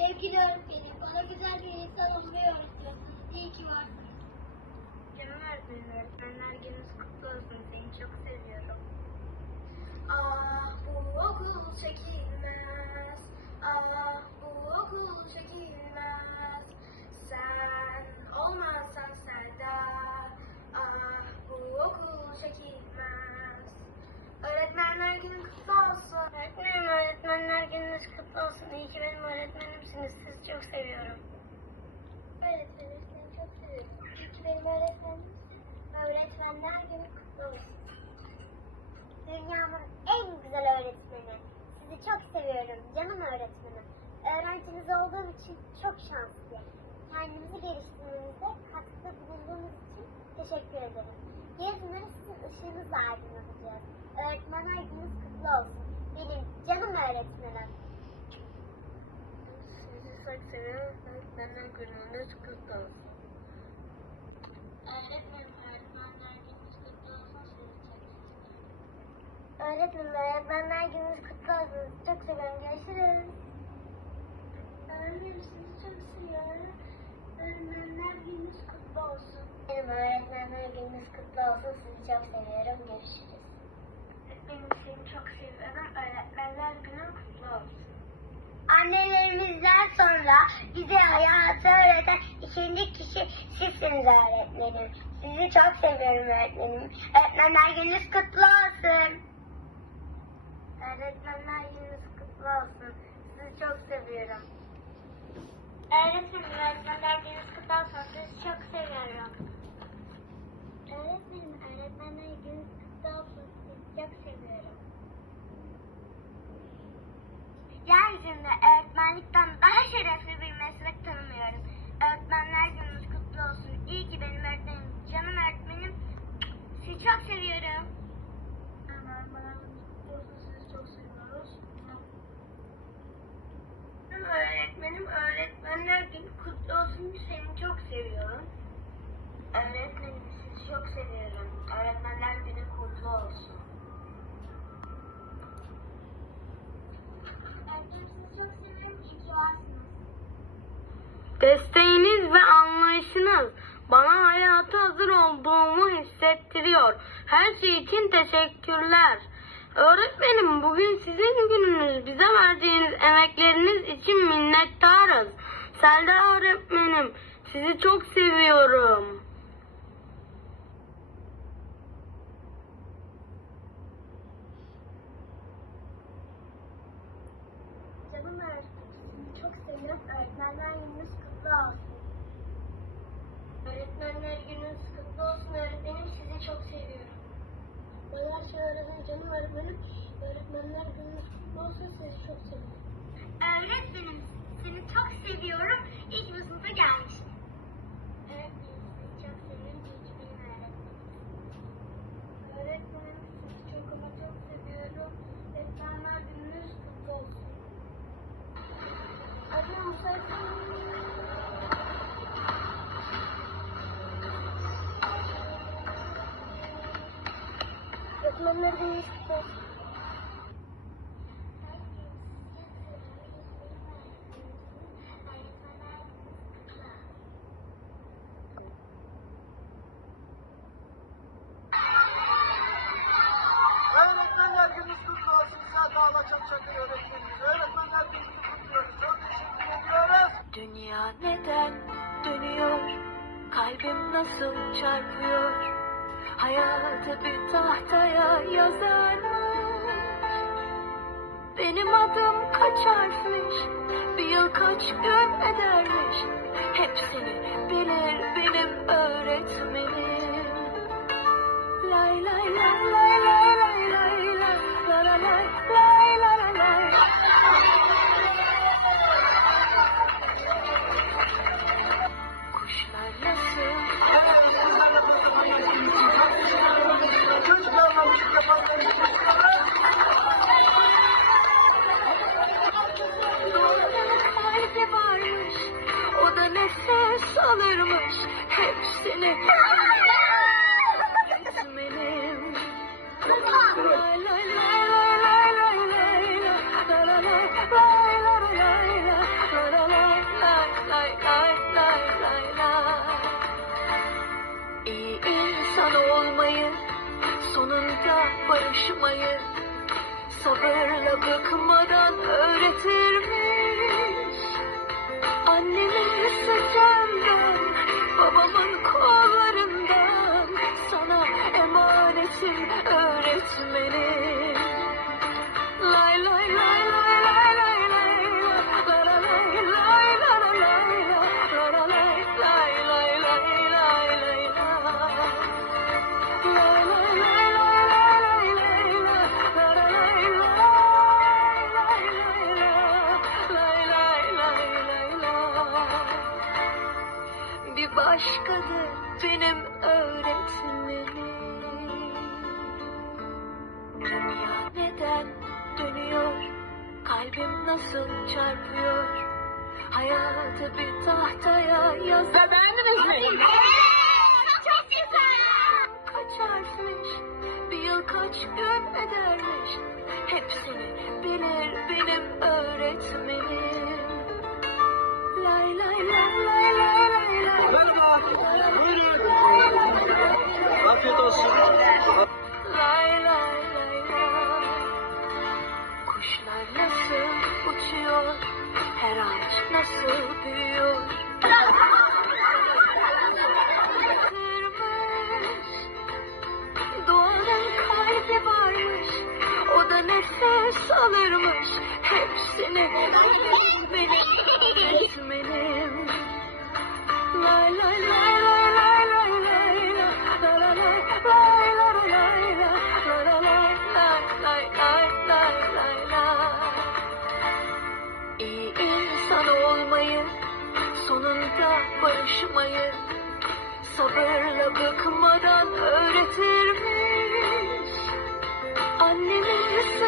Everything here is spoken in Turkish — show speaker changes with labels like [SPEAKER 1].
[SPEAKER 1] Sevgili öğretmenim, bana güzel bir insan olmayı öğretti. İyi ki varsınız.
[SPEAKER 2] Canım öğretmenim, öğretmenler gününüz kutlu olsun. Seni çok seviyorum. Ah bu okul çekilmez. Ah bu okul çekilmez. Sen olmazsan Serdar. Ah bu okul çekilmez. Öğretmenler günü kutlu olsun. Öğretmenim öğretmenler gününüz kutlu olsun. İyi ki benim öğretmenimsiniz. Sizi çok seviyorum.
[SPEAKER 1] Öğretmenim, seni çok seviyorum. İyi ki benim öğretmenim. Öğretmenler günü kutlu olsun. Dünyamın en güzel öğretmeni. Sizi çok seviyorum canım öğretmenim. Öğrenciniz olduğum için çok şanslıyım. Kendimizi geliştirmemize katkıda bulunduğunuz için teşekkür ederim. Yazınları sizin ışığınızla aydınlatacağız. Öğretmenler gününüz kutlu olsun. Benim canım öğretmenim.
[SPEAKER 2] Sizi çok seviyorum. Öğretmenler gününüz kutlu olsun.
[SPEAKER 1] Öğretmenim, öğretmenler gününüz kutlu olsun. Sizi çok Öğretmenim, öğretmenler gününüz kutlu olsun. Çok seviyorum. Görüşürüz. Öğretmenim, sizi çok seviyorum. Öğretmenler gününüz kutlu olsun. Benim öğretmenler gününüz kutlu olsun. Sizi çok seviyorum. Görüşürüz.
[SPEAKER 2] Öğretmenim seni çok seviyorum. Öğretmenler günü kutlu olsun.
[SPEAKER 1] Annelerimizden sonra bize hayatı öğreten ikinci kişi sizsiniz öğretmenim. Sizi çok seviyorum öğretmenim. Öğretmenler gününüz kutlu olsun.
[SPEAKER 2] Öğretmenler gününüz kutlu olsun. Sizi çok seviyorum.
[SPEAKER 1] Öğretmenler gününüz kutlu olsun. Sizi çok seviyorum. Öğretmenim öğretmenler gününüz kutlu olsun. Sizi çok seviyorum. Yeryüzünde öğretmenlikten daha şerefli bir meslek tanımıyorum. Öğretmenler gününüz kutlu olsun. İyi ki benim öğretmenim, canım öğretmenim. Sizi çok seviyorum.
[SPEAKER 2] Öğretmenler gününüz kutlu olsun. Sizi çok seviyoruz. Benim öğretmenim öğretmenler günü kutlu olsun. Seni çok seviyorum. Öğretmenim sizi çok seviyorum. Öğretmenler günü kutlu olsun.
[SPEAKER 3] Desteğiniz ve anlayışınız bana hayata hazır olduğumu hissettiriyor. Her şey için teşekkürler. Öğretmenim bugün sizin gününüz. Bize verdiğiniz emekleriniz için minnettarız. Selda öğretmenim sizi çok seviyorum.
[SPEAKER 1] Canım öğretmenim, seviyorum. Öğretmenler gününüz kutlu olsun.
[SPEAKER 2] Öğretmenler gününüz kutlu olsun öğretmenim. Sizi çok seviyorum.
[SPEAKER 1] Beyler şey öğretmenim, canım öğretmenim. Öğretmenler gününüz kutlu olsun. Sizi çok seviyorum. Öğretmenim, seni çok seviyorum. İlk bu sınıfa. Öğretmenim, sizi çok seviyorum. İyi ki benim öğretmenim.
[SPEAKER 2] Öğretmenim sizi çok ama çok seviyorum. Öğretmenler gününüz kutlu olsun.
[SPEAKER 1] Hadi Musa, Öğretmenler gününüz kutlu olsun.
[SPEAKER 4] Öğretmenler gününüz kutlu olsun. Size Dağla Çakçakır öğretmenimiz. Öğretmenler gününüzü kutluyoruz. Çok teşekkür ediyoruz.
[SPEAKER 5] Dünya neden dönüyor? Kalbim nasıl çarpıyor? Hayatı bir tahtaya yazarmış. Benim adım kaç harfmiş? Bir yıl kaç gün edermiş? Hepsini bilir benim öğretmenim. Lay lay lay lay insan olmayı Sonunda barışmayı Sabırla bıkmadan öğretirmiş. Annemin sırtından Babamın kollarından Sana emanetim öğretmenim Bir başkadır benim öğretmenim. Dünya neden dönüyor? Kalbim nasıl çarpıyor? Hayatı bir tahtaya yaz.
[SPEAKER 3] Beğendiniz mi?
[SPEAKER 1] Çok güzel.
[SPEAKER 5] Kaç harfmiş? Bir yıl kaç gün edermiş? Hepsini bilir benim öğretmenim. Uçuyor? Her ağaç nasıl büyüyor? Doğanın kalbi varmış. O da nefes alırmış. Hepsini benim öğretmenim. Lay lay lay barışmayı, sabırla bıkmadan öğretirmiş. Annemin